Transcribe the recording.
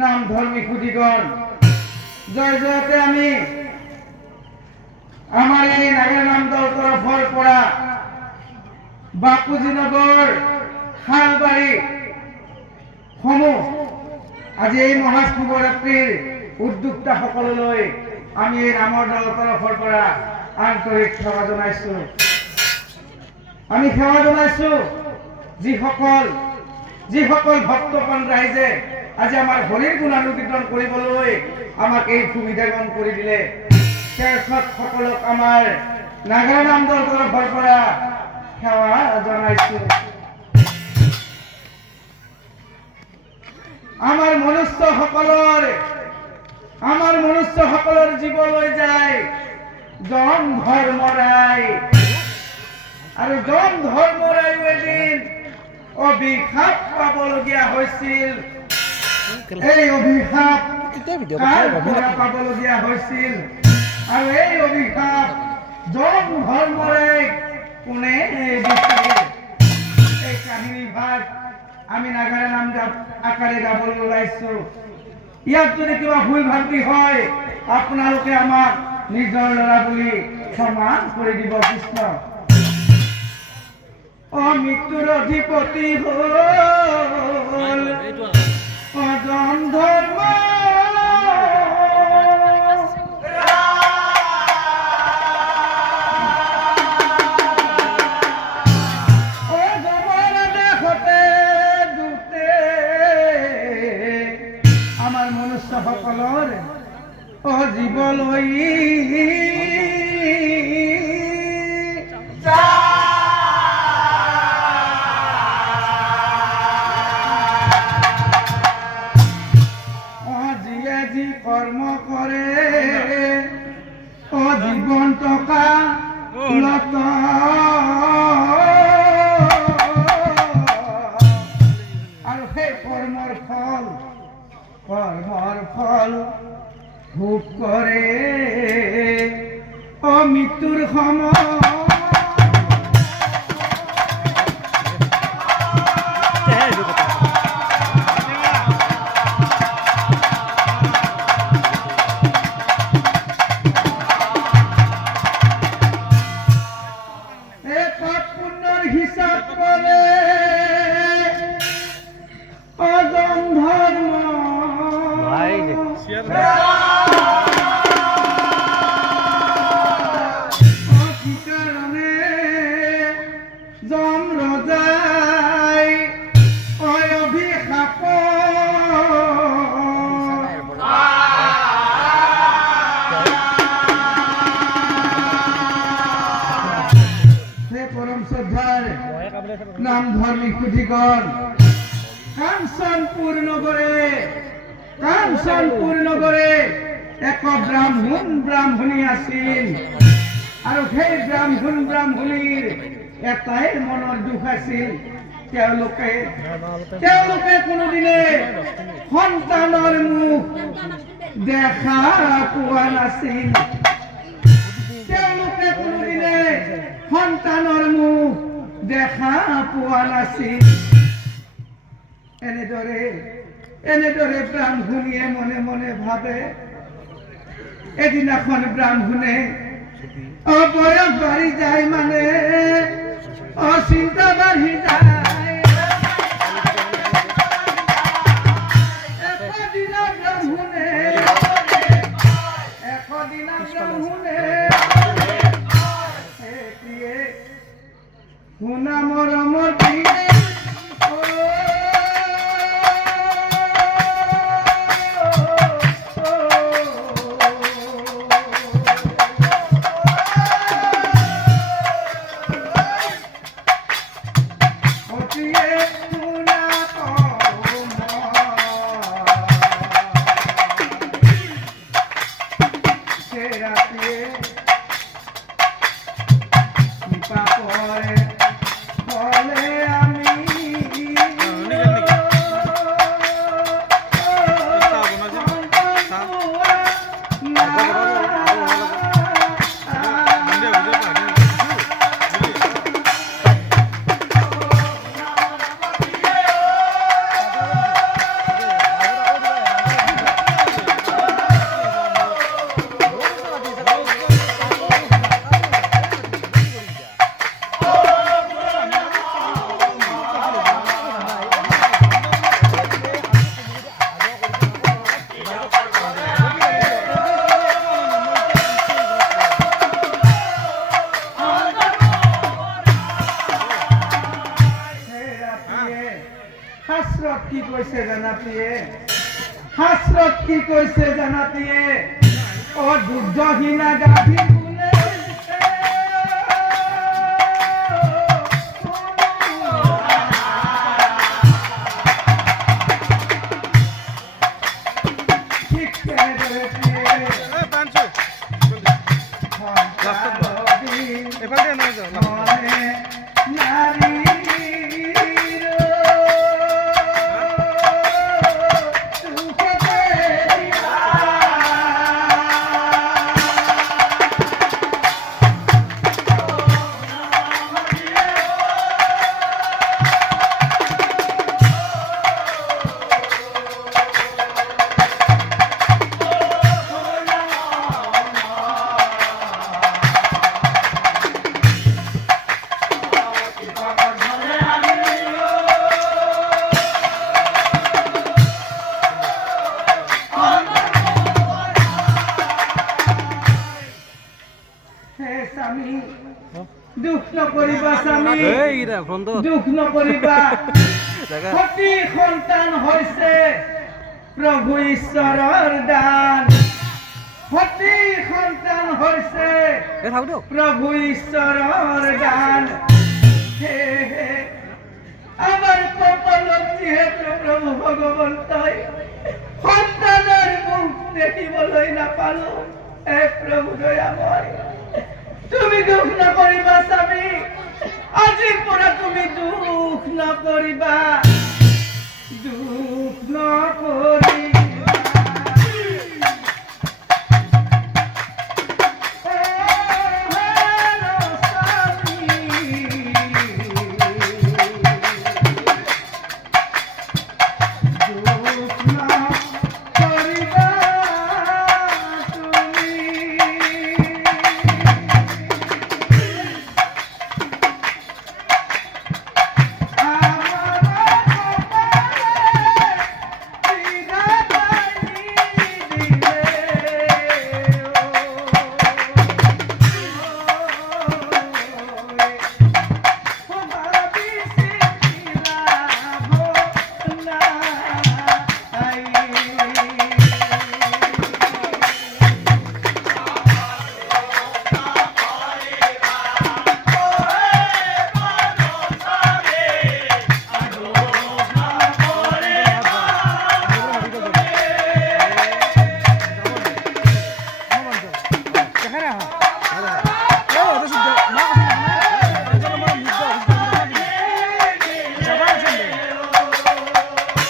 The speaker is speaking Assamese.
নাম ধৰ্মী খুদিগণ, জয় জয়তে আমি আমাৰ এই নাগেৰ নাম দলতৰা ফল পড়া বাপুজিনগৰ খালবাড়ি সমূহ আজি এই মহাশিৱৰাত্ৰিৰ উদ্যোক্তা সকললৈ আমি এই নামৰ দলতৰা ফল পড়া আন্তৰিক সেৱা জনাইছো। আমি সেৱা জনাইছো যিসকল ভক্তপ্ৰাণ ৰাইজে আজি আমাৰ হৰিৰ গুণানুকীৰ্তন কৰিবলৈ আমাক এই সুবিধাকণ কৰি দিলে। সকলক আমাৰ নাগাৰা নাম দলৰ তৰফৰ পৰা সেৱা জনাইছো। আমাৰ মনুষ্যসকলৰ জীৱলৈ যায় জন ধৰ্মৰাই, আৰু জন ধৰ্মৰাই এদিন অভিশাপ পাবলগীয়া হৈছিল। এই অভিশাপ পাবলগীয়া হৈছিল, আৰু এই অভিশাপ জন ধৰ্মৰাই কোনে দিছিল? এই কাহিনী ভাগ আমি নাগাৰা নাম আকাৰে গাবলৈ ওলাইছো। ইয়াত যদি কিবা ভুল ভ্ৰান্তি হয় আপোনালোকে আমাক নিজৰ ল'ৰা বুলি ক্ষমা কৰি দিব। কৃষ্ণ মৃত্যুৰ অধিপতি হল অজন ধৰ্ম, আমাৰ মনুষ্যসকলৰ জীৱলৈ যি কৰ্ম কৰে জীৱন টকা লত, আৰু সেই কৰ্মৰ ফল ভোগ কৰে মৃত্যুৰ সময়। হিসাব কৰে অজন ধৰ্ম, কি কাৰণে জম ৰজাই অভিশাপ পৰম শ্ৰদ্ধাৰ নাম ধৰ্মী খুদিগণ, কাঞ্চনপুৰ নগৰে এক ব্ৰাহ্মণী আছিল, আৰু সেই ব্ৰাহ্মণীৰ এটাই মনৰ দুখ আছিল। তেওঁলোকে কোনোদিনে সন্তানৰ মুখ দেখা পোৱা নাছিল। তেওঁলোকে কোনোদিনে সন্তানৰ মুখ দেখা পোৱা নাছিল। এনেদৰে ব্ৰাহ্মণীয়ে মনে মনে ভাবে। এদিনাখন ব্ৰাহ্মণে বয়স বাঢ়ি যায়, মানে চিন্তা বাঢ়ি যায়। এদিনা ব্ৰাহ্মণে কি কৈছে জানাতিয়ে হাসরত কি কৈছে জানাতিয়ে ও দুর্যহীনা গাভী গুনে ঠিক করে এফালে না যাও নারী স্বামী দুঃখ নকৰিবা স্বামী দুঃখ নকৰিবা সতী সন্তান হৈছে প্ৰভু ঈশ্বৰৰ দান সতী সন্তান হৈছে প্ৰভু ঈশ্বৰৰ দান সেয়েহে আমাৰ কপালত যিহেতু প্ৰভু ভগৱন্তই সন্তানৰ মুখ দেখিবলৈ নাপালো প্ৰভু দয়াময় তুমি দুঃখ নকৰিবা স্বামী আজিৰ পৰা তুমি দুঃখ নকৰিবা